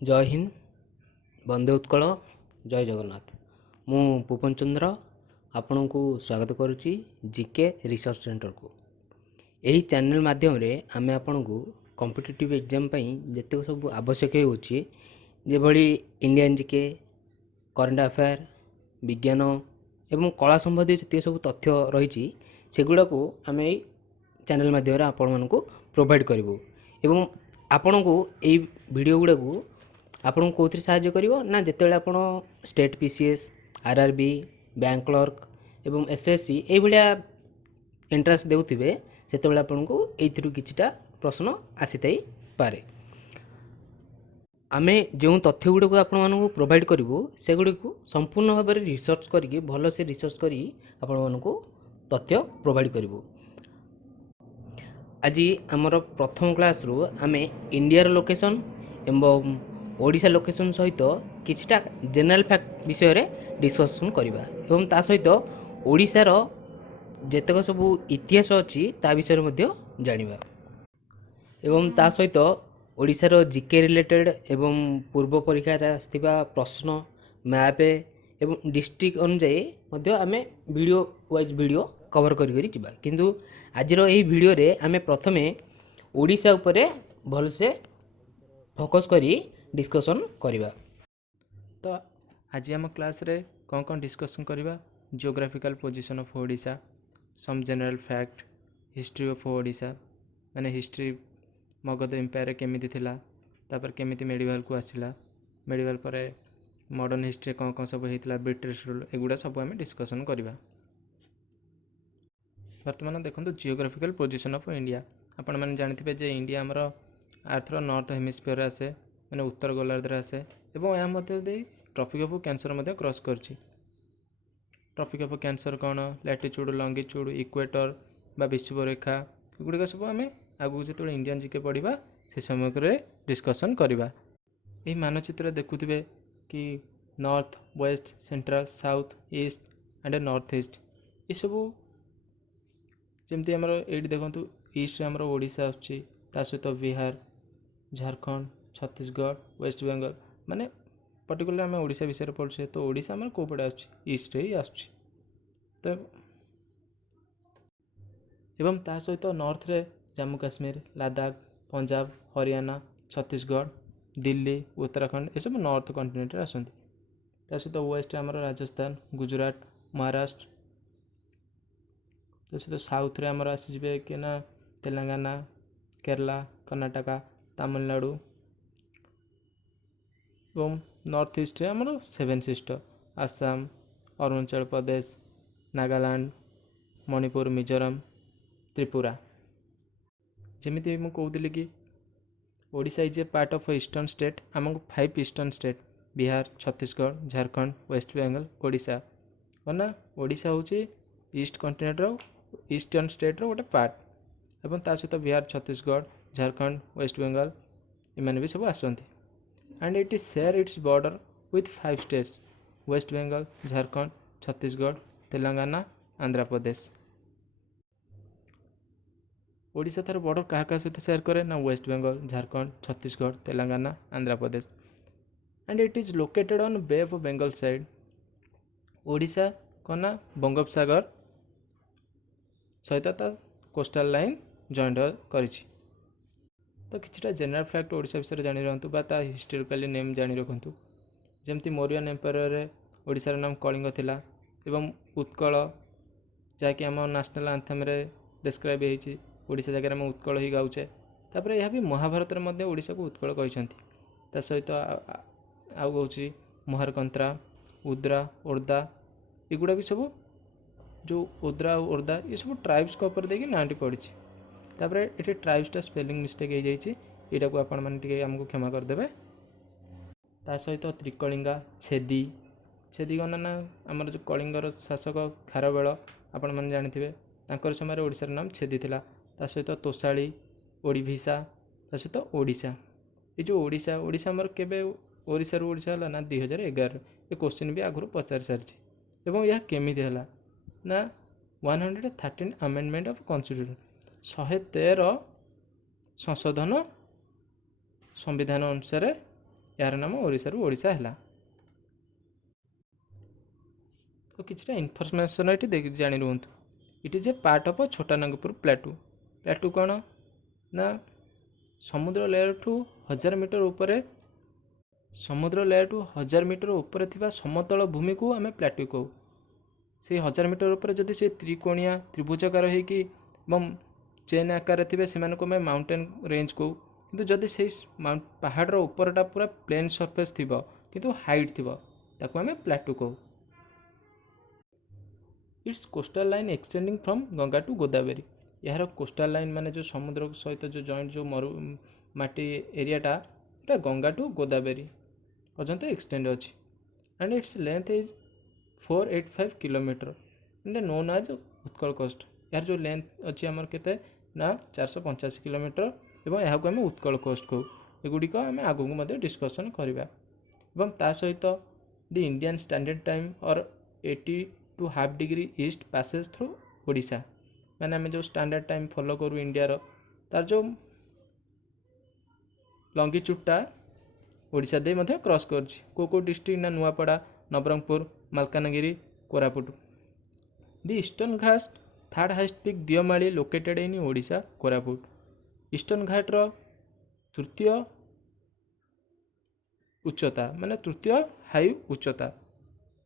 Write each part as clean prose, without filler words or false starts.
जय हिंद, वंदे उत्कल, जय जगन्नाथ। मु भुवन चंद्र आपण को स्वागत करुच्ची जीके रिसर्च सेंटर को। यही चैनल माध्यम रे आमे आपण को कॉम्पिटिटिव एग्जाम जिते सब आवश्यक होची जेभली इंडियन जीके, करंट अफेयर, विज्ञान एवं कला संबंधी जिते सब तथ्य रही सेगुड़ा को आम यही चैनल माध्यम आपण मानक प्रोवाइड करूँ एवं आपण को यही वीडियो गुड़ा को आपको कौन साहाय्य करिवो ना जितेबाला आपण state PCS, RRB, bank clerk एवं एसएससी यही भाया एंट्रांस देउथिबे सेतेबाला आपनको एइथिरु किछिटा प्रश्न आसीथाई पारे। आमे जो तथ्य गुड़िक आपण मानक प्रोवाइड करूँ सेगुड़िक संपूर्ण भाव में रिसर्च करके भल से रिसर्च करी आपण मानक तथ्य प्रोवाइड करूँ। आज आमर प्रथम क्लास रु आमे इंडियार लोकेशन एवं ओडिशा लोकेशन सहित किछिटा जनरल फैक्ट विषय रे डिस्कसन करबा एवं ता सहित ओडिशार जेतक सब इतिहास अछि ता विषय मध्ये जानिबा एवं ता सहित ओडिशार जीके रिलेटेड एवं पूर्व परीक्षा रे आस्थिबा प्रश्न मैप एवं डिस्ट्रिक्ट अनुसार मध्ये आमे वीडियो वाइज वीडियो कवर करी करी जिबा किंतु आजिर एही वीडियो रे आमे प्रथमे ओडिशा उपरे भल से फोकस करी डिस्कसन करिबा। तो आज आम क्लास रे कौन कौन डिस्कसन करिबा geographical position of Odisha, some general fact, history of Odisha माने हिस्ट्री मगध एम्पायर केमिति थिला, तापर केमिति मेडिवल को आसिला, मेडिवल परे मॉडर्न हिस्ट्री कौन कौन सब हेतिला, ब्रिटिश रूल एगुडा सब आम डिस्कसन करिबा। वर्तमान देखो जियोग्राफिकल पोजीशन ऑफ इंडिया आपण मैंने जानते जे इंडिया आमर आर्थर नॉर्थ हेमिस्फीयर आसे मैंने उत्तर गोलार्धर आसे एवं यह मध्य ट्रॉपिक ऑफ कैंसर मध्य क्रॉस करछि। ट्रॉपिक ऑफ कैंसर कौन, लैटिट्यूड, लॉन्गिट्यूड, इक्वेटर बा विषुवरेखा एगुड़िक सब आम आगू जो इंडियन जीके पढ़ा से समय डिस्कसन करवा। यही मानचित्र देखुवे कि north, west, central, south, east and north east ये सबू जमती आमर ये देखु ईस्ट आमर ओडिशा आसुची ता सहित बिहार, झारखंड, छत्तीसगढ़, वेस्ट बेंगल माने पर्टिकुलर आम ओडिशा विषय पढ़ुचे तो ओडिशा आम कौ पटे ईस्ट ही आसुची तो एवं ता सहित नॉर्थ रे जम्मू काश्मीर, लद्दाख, पंजाब, हरियाणा, छत्तीसगढ़, दिल्ली, उत्तराखंड ये सब नॉर्थ कंटिनेंट आसती। ता सहित वेस्ट आमर राजस्थान, गुजरात, महाराष्ट्र, तो सहित साउथ रे आमर आसीजे कि ना तेलंगाना, केरला, कर्नाटका, तमिलनाडु एवं नॉर्थ ईस्ट आमर सेवेन सिस्टर आसाम, अरुणाचल प्रदेश, नागालैंड, मणिपुर, मिजोरम, त्रिपुरा। जमीती मुझे कहूली कि Odisha is a part of eastern state आमको 5 eastern state Bihar, Chhattisgarh, Jharkhand, west Bengal, Odisha ना ओडिशा हूँ ईस्ट कंटिनेंटर ईस्टर्न स्टेट गोटे पार्ट एवं ता सहित बिहार, छत्तीसगढ़, झारखंड, वेस्ट बेंगल इमाने भी सब आसती and it is share its border with 5 states west Bengal, Jharkhand, Chhattisgarh, Telangana, Andhra Pradesh. Odisha तार बॉर्डर क्या सहित शेयर करे ना west Bengal, Jharkhand, Chhattisgarh, Telangana, Andhra Pradesh and it is located on bay of Bengal side. Odisha कौन ना बंगोपसागर सहित कोस्टाल लाइन जॉइंट करिछि। तो किछटा जनरल फैक्ट ओडिशा विषय जानी रखु बा ता हिस्टोरिकली नेम जानी रखु जमती मौर्यन एम्पायर ओडिशार नाम कलिंग थिला एवं उत्कल जहाँकि आम नेशनल आंथम रे डिस्क्राइब होती ओडिशा जगह आम उत्कल ही गाउचे तापर यह भी महाभारत में ओडिशा को उत्कल कहते सहित आउ कहूँ महारकंत्रा, उद्रा, ओर्दा एगुड़ा भी सब जो उद्रा और ओर्दा ये सब ट्राइब्स को ऊपर देखिए नाटी पड़ी तापर ये ट्राइब्सटा स्पेलिंग मिस्टेक हो जाइए को आपण मैंने आमको क्षमा करदे। ता सहित त्रिकलिंगा, छेदी छेदी गण ना आमर जो कलिंगर शासक खारवेल आपण मैंने जानते समय ओडिशार नाम छेदी थिला। ता सहित तोशाली, ओडिभिसा ता सहित ओडिशा ये जो ओडिशा ओडिशा आमर केबे ओडिशा ओडिशा है ना 2011 ये क्वेश्चन भी आगुरी पचार सारी एवं यह केमिति है ना 113 अमेंडमेंट ऑफ कॉन्स्टिट्यूशन 113 संशोधन संविधान अनुसार यार नाम ओडिशारू ओडिशा है। तो किछटा इनफर्मेसन ये देख जानी रुहतु। It is a part of Chotanagpur plateau. Plateau कौन ना समुद्र लेयर ठू 1000 मीटर ऊपर, समुद्र लेयर ठू 1000 मीटर ऊपर थिबा समतल भूमि को आम प्लेटू कहू। से 1000 मीटर ऊपर जदि से त्रिकोणिया त्रिभुजाकार होगी चेन आकार थे से माउंटेन रेंज कहू। किंतु जदि से पहाड़ ऊपरटा पूरा प्लेन सरफेस थी किंतु हाइट थी ताको आम प्लेटू कहू। Its coastal line extending from Ganga to Godavari. यार कोस्टल लाइन माने जो समुद्र सहित जो जॉइंट जो मरु माटी एरियाटा एटा गंगा टू गोदावरी पर्यंत एक्सटेंड अच्छी। And its length is 485 kilometre and known as Utkal coast. यार जो लेंथ अच्छी आमर केते ना 485 किलोमीटर एवं यहाँ आम उत्कल कोस्ट कहू। एगुड़िक आम आगू डिस्कसन करवा। एवं ता सहित द इंडियन स्टैंडर्ड टाइम और 82.5 degree east passage through Odisha. मैंने आम जो स्टैंडर्ड टाइम फॉलो करूँ इंडिया तार जो लंगिट्यूडटा ओडिशा दे मध्य क्रॉस करछि। को डिस्ट्रिक्ट ना Nuapada Nabarangpur Malkangiri Koraput. The eastern Ghat third highest peak Deomali located in Odisha Koraput. Eastern घाटर तृतीय उच्चता माने तृतीय हाई उच्चता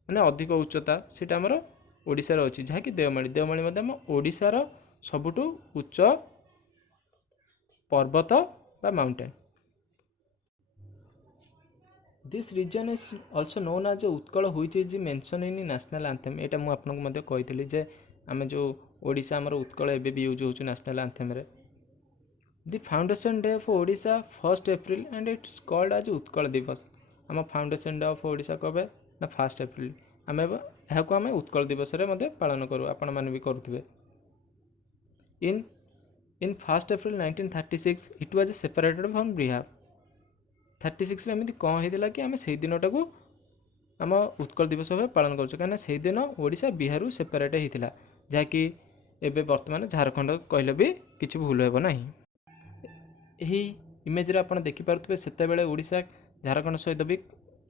माने अधिक उच्चता सीटा आमर ओडिशार अच्छी जहाँकि देवमाली। देवमाली मध्य आम ओडिशार सबुठु उच्च पर्वत बा mountain. This region is also known as Utkal which is mention in national anthem. एटा मु आपनको मध्य कहितली जे आमे जो ओडिशा आमर उत्कल एबे भी यूज होछु नेशनल एंथम रे। The foundation day of Odisha 1 April and it's called as Utkal Divas. आम फाउंडेशन डे ऑफ ओडिशा कबे ना 1 एप्रिल। आम यहाँ आम उत्कल दिवस रे मध्य पालन करूँ। आपण मैंने भी करुवे। इन 1 April 1936 it was separated from Bihar. 36 एमती कौन होता कि आम से दिनटा को आम उत्कल दिवस भाव पालन करूँ कहीं से दिन ओडिशा बिहार सेपरेट होता जहाँकि एवं बर्तमान झारखंड कहले भी किसी भूल हो ना। यही इमेज रे आपण देखिपे से ओडिशा झारखंड सहित भी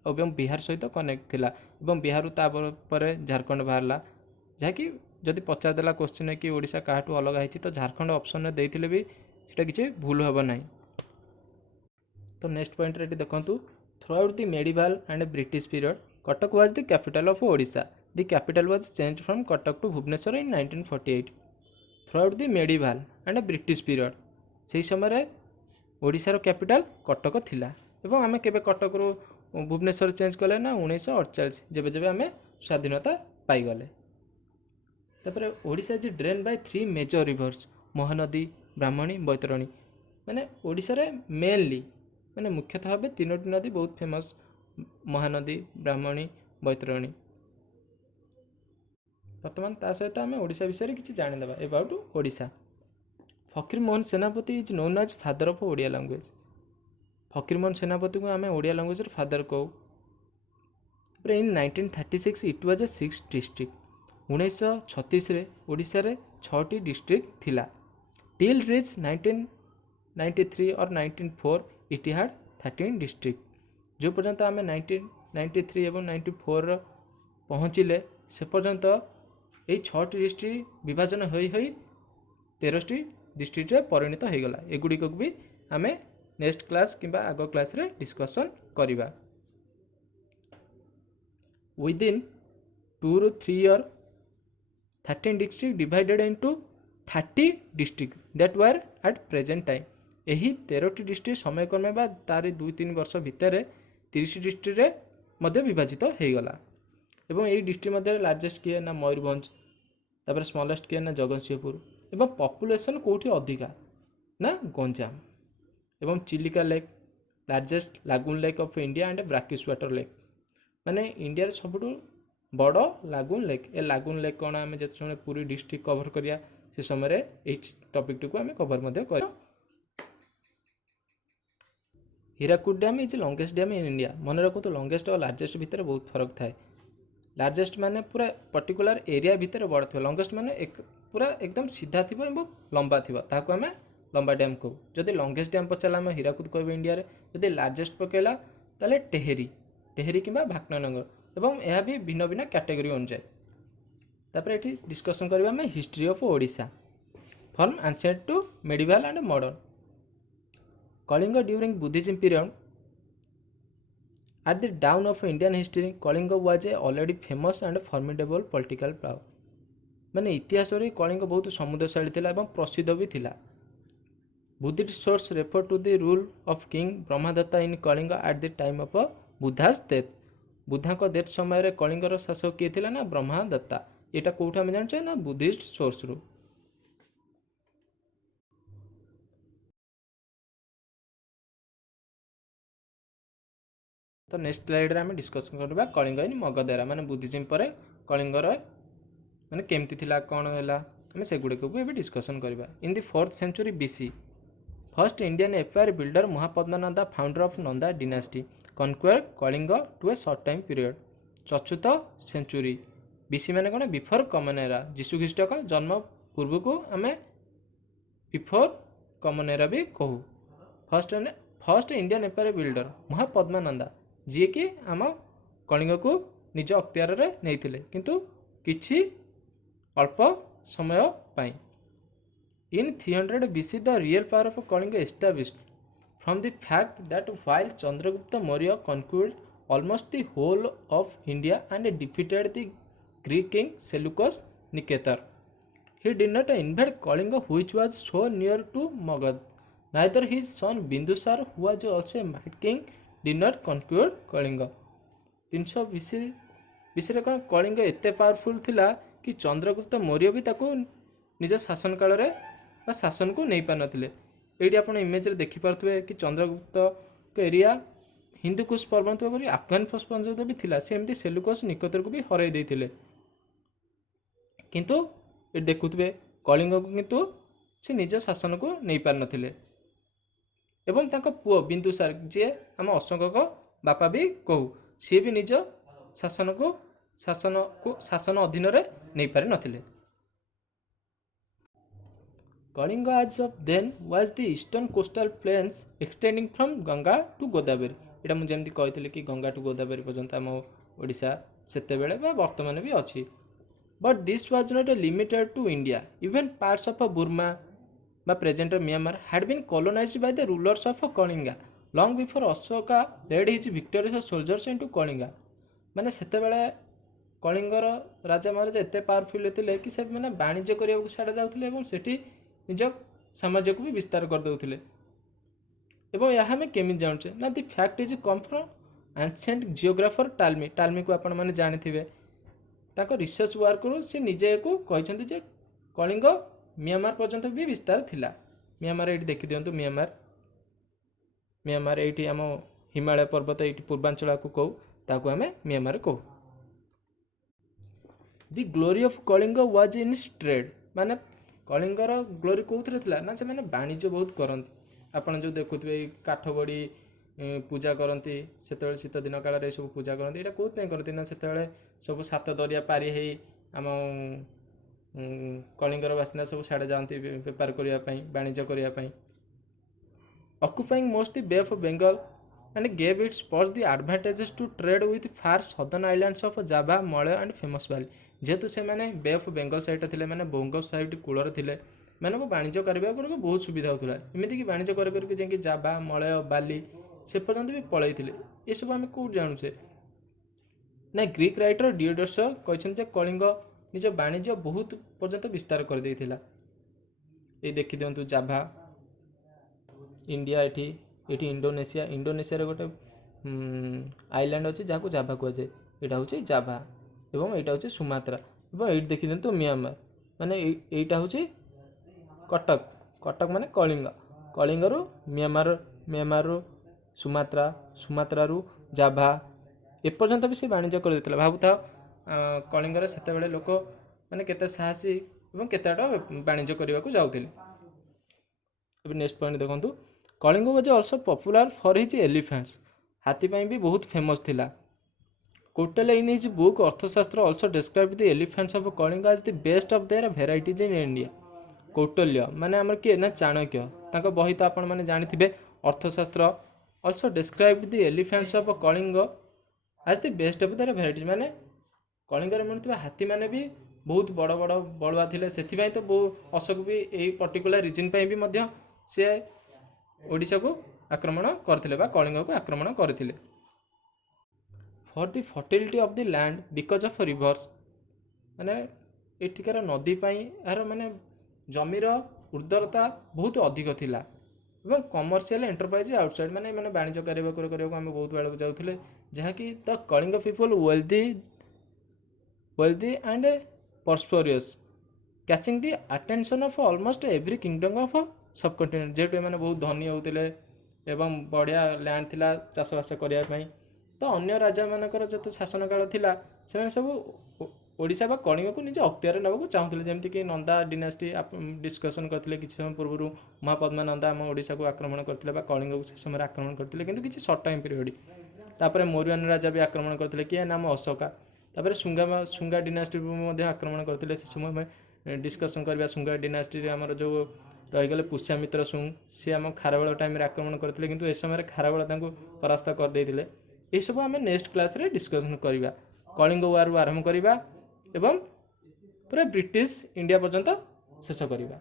और बिहार सहित कनेक्ट थिला एवं बिहार तापर झारखंड बाहरला जहाँकि जदि पचारदेला क्वेश्चन है कि ओडिशा काहाठू अलग है तो झारखंड ऑप्शन देते भी सीटा किसी भूल हम ना। तो नेक्स्ट पॉइंट रे देखंतु throughout the medieval and British period Cuttack was the capital of Odisha. The capital was change from Cuttack to Bhubaneswar in 1948। Throughout the medieval and British period से समय ओडिशार कैपिटल कटक थिला एवं आमे केबे कटक रो भुवनेश्वर चेंज कले ना 1948 जेबे जेबे आमे स्वाधीनता पाईगले। तापर Odisha is drain by 3 major rivers Mahanadi Brahmani Baitarani. माने ओडिशा रे मेनली माने मुख्यतः भाव 3टी नदी बहुत फेमस महानदी ब्राह्मणी बैतरणी। बर्तमान ता सहित आम ओडिशा विषय किसी जानीदे about Odisha. Fakir Mohan Senapati is known as father of Odia language. Fakir Mohan Senapati को आम ओडिया लैंग्वेज फादर कहू। In 1936 it was a 6 district. 1936 रे ओडिशा रे 6टी डिस्ट्रिक्ट थिला। टिल रिच 1993 और 1994 इट हैड 13 डिस्ट्रिक्ट। जो पर्यंत आम 1993 और 1994 पहुँचले से पर्यंत यही 6टी डिस्ट्रिक्ट विभाजन होई 13टी डिस्ट्रिक्ट रे परिणत हो गला। एगुड़िक भी आम नेक्स्ट क्लास किंबा आग क्लास रे डिस्कसन करिबा। Within 2 to 3 year 13 district divided into 30 district that were at present time। यही 13टी डिस्ट्रिक्ट समय क्रमे बा तार 2-3 वर्ष भितर 30 डिस्ट्रिक्ट रे मध्य विभाजित हो गला। एवं यही डिस्ट्रिक्ट मध्य लार्जेस्ट किए ना मयूरभंज तापर स्मॉलेस्ट किए ना जगतसिंहपुर एवं पॉपुलेशन कोठी अधिका ना गंजाम एवं Chilika lake largest lagoon lake of India and brackish water lake. माने इंडिया सबुठ बड़ लागून लेक। ए लागून लेक कौन आम जो समय पूरी डिस्ट्रिक्ट कवर करिया से समय टॉपिक टी को आम कवर मध्य कर। Hirakud dam is longest dam in India. मन रखो तो लॉन्गेस्ट और लार्जेस्ट भितर बहुत फरक थाए। लार्जेस्ट माने पूरा पर्टिकुलर एरिया भितर बड़ थी। लॉन्गेस्ट माने पूरा एकदम सीधा थी एवं लंबा थी ताको आम लंबा डैम कहू। जदि लॉन्गेस्ट डैम पचारा आम हीराकुद कहबे इंडिया रे। जदि लार्जेस्ट पकेला ତାହେଲେ ଟେହେରୀ କିମ୍ବା ଭାଟନଗର, ଏବଂ ଏହା ବି ଭିନ୍ନ ଭିନ୍ନ କ୍ୟାଟେଗୋରୀ ଅନୁଯାୟୀ। ତାପରେ ଏଠି ଡିସ୍କସନ୍ କରିବା ଆମେ history of Odisha from ancient to medieval and modern. Kalinga during Buddhism period. At the dawn of Indian history, Kalinga was a already famous and formidable political power। ମାନେ ଇତିହାସରେ କଳିଙ୍ଗ ବହୁତ ସମୃଦ୍ଧଶାଳୀ ଥିଲା ଏବଂ ପ୍ରସିଦ୍ଧ ବି ଥିଲା। Buddhist source refer to the rule of king Brahmadatta in Kalinga at the time of Buddha's death. ବୁଦ୍ଧାଙ୍କ death ସମୟରେ କଳିଙ୍ଗର ଶାସକ କିଏ ଥିଲା ନା ବ୍ରହ୍ମଦତ୍ତା। ଏଇଟା କେଉଁଠୁ ଆମେ ଜାଣିଛେ ନା ବୁଦ୍ଧିଷ୍ଟ ସୋର୍ସରୁ। ତ ନେକ୍ସଟ ସ୍ଲାଇଡ଼ରେ ଆମେ ଡିସ୍କସନ୍ କରିବା କଳିଙ୍ଗ ଇନ୍ ମଗଧେରା, ମାନେ ବୁଦ୍ଧିଜିମ୍ ପରେ କଳିଙ୍ଗର ମାନେ କେମିତି ଥିଲା, କ'ଣ ହେଲା, ଆମେ ସେଗୁଡ଼ିକୁ ବି ଏବେ ଡିସ୍କସନ୍ କରିବା। In the 4th century BC, first Indian empire builder Mahapadma Nanda founder of Nanda dynasty conquered Kalinga to a short time period. 4th century BC ମାନେ କ'ଣ, ବିଫୋର କମନ୍ ଏରା, ଯୀଶୁଖ୍ରୀଷ୍ଟଙ୍କ ଜନ୍ମ ପୂର୍ବକୁ ଆମେ ବିଫୋର କମନ୍ ଏରା ବି କହୁ। ଫର୍ଷ୍ଟ ଇଣ୍ଡିଆନ୍ ଏମ୍ପାୟାର ବିଲ୍ଡର ମହାପଦ୍ମନନ୍ଦା, ଯିଏକି ଆମ କଳିଙ୍ଗକୁ ନିଜ ଅକ୍ତିଆରରେ ନେଇଥିଲେ, କିନ୍ତୁ କିଛି ଅଳ୍ପ ସମୟ ପାଇଁ। In 300 BC, the real power of Kalinga established from the fact that while Chandragupta Maurya conquered almost the whole of India and defeated the Greek king Seleucus Nicator, he did not invade Kalinga, which was so near to Magad. Neither his son Bindusar, who was also a mighty king, did not conquer Kalinga। 300 ବିସିରେ କ'ଣ କଳିଙ୍ଗ ଏତେ powerful ଥିଲା କି ଚନ୍ଦ୍ରଗୁପ୍ତ ମୌର୍ଯ୍ୟ ବି ତାକୁ ନିଜ ଶାସନ କାଳରେ ବା ଶାସନକୁ ନେଇପାରିନଥିଲେ। ଏଇଠି ଆପଣ ଇମେଜରେ ଦେଖିପାରୁଥିବେ କି ଚନ୍ଦ୍ରଗୁପ୍ତଙ୍କ ଏରିଆ ହିନ୍ଦୁକୁଶ ପର୍ବତ କରି ଆଫଗାନ ପର୍ଯ୍ୟନ୍ତ ବି ଥିଲା। ସେ ଏମିତି ସେଲୁକସ୍ ନିକଟରକୁ ବି ହରାଇ ଦେଇଥିଲେ, କିନ୍ତୁ ଏଠି ଦେଖୁଥିବେ କଳିଙ୍ଗକୁ କିନ୍ତୁ ସେ ନିଜ ଶାସନକୁ ନେଇପାରିନଥିଲେ। ଏବଂ ତାଙ୍କ ପୁଅ ବିନ୍ଦୁସାର, ଯିଏ ଆମ ଅଶୋକଙ୍କ ବାପା ବି କହୁ, ସିଏ ବି ନିଜ ଶାସନ ଅଧୀନରେ ନେଇପାରିନଥିଲେ। Kalinga as of then was the eastern coastal plains extending from Ganga to Godavari. ଏଇଟା ମୁଁ ଯେମିତି କହିଥିଲି କି ଗଙ୍ଗା ଟୁ ଗୋଦାବରୀ ପର୍ଯ୍ୟନ୍ତ ଆମ ଓଡ଼ିଶା ସେତେବେଳେ ବା ବର୍ତ୍ତମାନ ବି ଅଛି। But this was not limited to India, even parts of Burma ବା present Myanmar had been colonized by the rulers of Kalinga long before Ashoka led his victorious soldiers into Kalinga. ମାନେ ସେତେବେଳେ କଳିଙ୍ଗର ରାଜା ମହାରାଜା ଏତେ ପାୱାରଫୁଲ୍ ଥିଲେ କି ସେମାନେ ବାଣିଜ୍ୟ କରିବାକୁ ସିଆଡ଼େ ଯାଉଥିଲେ ଏବଂ ସେଠି ନିଜ ସାମ୍ରାଜ୍ୟକୁ ବି ବିସ୍ତାର କରିଦେଉଥିଲେ। ଏବଂ ଏହା ଆମେ କେମିତି ଜାଣୁଛେ ନା the fact is come from ancient geographer ଟାଲମିକୁ ଆପଣମାନେ ଜାଣିଥିବେ। ତାଙ୍କ ରିସର୍ଚ୍ଚ ୱାର୍କରୁ ସେ ନିଜେକୁ କହିଛନ୍ତି ଯେ କଳିଙ୍ଗ ମିଆଁମାର ପର୍ଯ୍ୟନ୍ତ ବି ବିସ୍ତାର ଥିଲା। ମିଆଁମାର ଏଇଠି ଦେଖିଦିଅନ୍ତୁ, ମିଆଁମାର ଏଇଠି ଆମ ହିମାଳୟ ପର୍ବତ ଏଇଠି ପୂର୍ବାଞ୍ଚଳକୁ କହୁ, ତାକୁ ଆମେ ମିଆଁମାର କହୁ। The glory of Kalinga was in trade, ମାନେ କଳିଙ୍ଗର ଗ୍ଲୋରି କେଉଁଥିରେ ଥିଲା ନା ସେମାନେ ବାଣିଜ୍ୟ ବହୁତ କରନ୍ତି। ଆପଣ ଯେଉଁ ଦେଖୁଥିବେ ଏଇ କାଠଗଡ଼ି ପୂଜା କରନ୍ତି, ସେତେବେଳେ ଶୀତ ଦିନ କାଳରେ ଏସବୁ ପୂଜା କରନ୍ତି। ଏଇଟା କେଉଁଥିପାଇଁ କରନ୍ତି ନା ସେତେବେଳେ ସବୁ ସାତ ଦରିଆ ପାରି ହେଇ ଆମ କଳିଙ୍ଗର ବାସିନ୍ଦା ସବୁ ସିଆଡ଼େ ଯାଆନ୍ତି ବେପାର କରିବା ପାଇଁ, ବାଣିଜ୍ୟ କରିବା ପାଇଁ। ଅକ୍ୟୁପାଇଂ ମୋଷ୍ଟ ଦି ବେ of Bengal and gave its ports the advantages to trade with far southern islands of Java, Malaya and Famous Valley। ଯେହେତୁ ସେମାନେ ବେ ଅଫ୍ ବେଙ୍ଗଲ ସାଇଡ଼୍ରେ ଥିଲେ, ମାନେ ବଙ୍ଗ ସାଇଡ୍ କୂଳରେ ଥିଲେ, ଏମାନଙ୍କୁ ବାଣିଜ୍ୟ କରିବାକୁ ବହୁତ ସୁବିଧା ହେଉଥିଲା। ଏମିତିକି ବାଣିଜ୍ୟ କରିକି ଯାଇକି ଜାଭା, ମଳୟ, ବାଲି ସେ ପର୍ଯ୍ୟନ୍ତ ବି ପଳାଇଥିଲେ। ଏସବୁ ଆମେ କେଉଁଠି ଜାଣୁଛେ ନା ଗ୍ରୀକ୍ ରାଇଟର ଡିଓଡୋରସ୍ କହିଛନ୍ତି ଯେ କଳିଙ୍ଗ ନିଜ ବାଣିଜ୍ୟ ବହୁତ ପର୍ଯ୍ୟନ୍ତ ବିସ୍ତାର କରିଦେଇଥିଲା। ଏଇ ଦେଖିଦିଅନ୍ତୁ ଜାଭା, ଇଣ୍ଡିଆ, ଏଠି ଇଣ୍ଡୋନେସିଆରେ ଗୋଟେ ଆଇଲ୍ୟାଣ୍ଡ ଅଛି ଯାହାକୁ ଜାଭା କୁହାଯାଏ। ଏଇଟା ହେଉଛି ଜାଭା ଏବଂ ଏଇଟା ହେଉଛି ସୁମାତ୍ରା। ଏବଂ ଏଇଠି ଦେଖିଦିଅନ୍ତୁ ମିଆଁମାର, ମାନେ ଏଇଟା ହେଉଛି କଟକ ମାନେ କଳିଙ୍ଗରୁ ମିଆଁମାରରୁ ସୁମାତ୍ରାରୁ ଜାଭା ଏପର୍ଯ୍ୟନ୍ତ ବି ସେ ବାଣିଜ୍ୟ କରିଦେଇଥିଲା। ଭାବୁଥାଅ କଳିଙ୍ଗରେ ସେତେବେଳେ ଲୋକ ମାନେ କେତେ ସାହସୀ ଏବଂ କେତେ ବାଟ ବାଣିଜ୍ୟ କରିବାକୁ ଯାଉଥିଲେ। ଏବେ ନେକ୍ସଟ ପଏଣ୍ଟ ଦେଖନ୍ତୁ, Kalinga was also popular for his elephants, ହାତୀ ପାଇଁ ବି ବହୁତ ଫେମସ୍ ଥିଲା। Kautilya in his book Arthashastra also describe the elephants of Kalinga as the best of their varieties in India. Kautilya ମାନେ ଆମର କିଏ ନା ଚାଣକ୍ୟ, ତାଙ୍କ ବହି ତ ଆପଣମାନେ ଜାଣିଥିବେ ଅର୍ଥଶାସ୍ତ୍ର also described the elephants of Kalinga as the best of their varieties। ମାନେ କଳିଙ୍ଗରେ ମିଳୁଥିବା ହାତୀମାନେ ବି ବହୁତ ବଡ଼ ବଡ଼ ବଳୁଆ ଥିଲେ, ସେଥିପାଇଁ ତ ଅଶୋକ ବି ଏଇ ପର୍ଟିକୁଲାର ରିଜିନ୍ ପାଇଁ ବି ମଧ୍ୟ ସେ ଓଡ଼ିଶାକୁ ଆକ୍ରମଣ କରିଥିଲେ ବା କଳିଙ୍ଗକୁ ଆକ୍ରମଣ କରିଥିଲେ। For the fertility of the land because of reverse, ମାନେ ଏଠିକାର ନଦୀ ପାଇଁ ଏହାର ମାନେ ଜମିର ଉର୍ବରତା ବହୁତ ଅଧିକ ଥିଲା ଏବଂ କମର୍ସିଆଲ ଏଣ୍ଟରପ୍ରାଇଜ ଆଉଟସାଇଡ୍, ମାନେ ମାନେ ବାଣିଜ୍ୟ କରିବାକୁ ଆମେ ବହୁତ ବେଳକୁ ଯାଉଥିଲେ, ଯାହାକି the Kalinga people wealthy and prosperous catching the attention of almost every kingdom of subcontinent. ଯେହେତୁ ଏମାନେ ବହୁତ ଧନୀ ହେଉଥିଲେ ଏବଂ ବଢ଼ିଆ ଲ୍ୟାଣ୍ଡ ଥିଲା ଚାଷବାସ କରିବା ପାଇଁ, ତ ଅନ୍ୟ ରାଜାମାନଙ୍କର ଯେତେ ଶାସନ କାଳ ଥିଲା ସେମାନେ ସବୁ ଓଡ଼ିଶା ବା କଳିଙ୍ଗକୁ ନିଜ ଅକ୍ତିଆରରେ ନେବାକୁ ଚାହୁଁଥିଲେ। ଯେମିତିକି ନନ୍ଦା ଡିନାଷ୍ଟି ଡିସ୍କସନ୍ କରିଥିଲେ କିଛି ସମୟ ପୂର୍ବରୁ, ମହାପଦ୍ମା ନନ୍ଦା ଆମ ଓଡ଼ିଶାକୁ ଆକ୍ରମଣ କରିଥିଲେ ବା କଳିଙ୍ଗକୁ ସେ ସମୟରେ ଆକ୍ରମଣ କରିଥିଲେ, କିନ୍ତୁ କିଛି ସର୍ଟ ଟାଇମ୍ ପିରିୟଡ଼। ତାପରେ ମୌର୍ଯ୍ୟ ରାଜା ବି ଆକ୍ରମଣ କରିଥିଲେ, କିଏ ନାମ ଅଶୋକା। ତାପରେ ଶୁଙ୍ଗା ଡିନାଷ୍ଟି ମଧ୍ୟ ଆକ୍ରମଣ କରିଥିଲେ। ସେ ସମୟ ଆମେ ଡିସ୍କସନ୍ କରିବା ଶୁଙ୍ଗା ଡିନାଷ୍ଟିରେ ଆମର ଯେଉଁ ରହିଗଲେ ପୁଷ୍ୟମିତ୍ର ସୁଙ୍ଗ, ସିଏ ଆମ ଖାରବେଳ ଟାଇମ୍ରେ ଆକ୍ରମଣ କରିଥିଲେ, କିନ୍ତୁ ଏ ସମୟରେ ଖାରବେଳ ତାଙ୍କୁ ପରାସ୍ତ କରିଦେଇଥିଲେ। ଏସବୁ ଆମେ ନେକ୍ସଟ କ୍ଲାସ୍ରେ ଡିସ୍କସନ୍ କରିବା। କଳିଙ୍ଗ ୱାର୍ରୁ ଆରମ୍ଭ କରିବା ଏବଂ ପୁରା ବ୍ରିଟିଶ ଇଣ୍ଡିଆ ପର୍ଯ୍ୟନ୍ତ ଶେଷ କରିବା।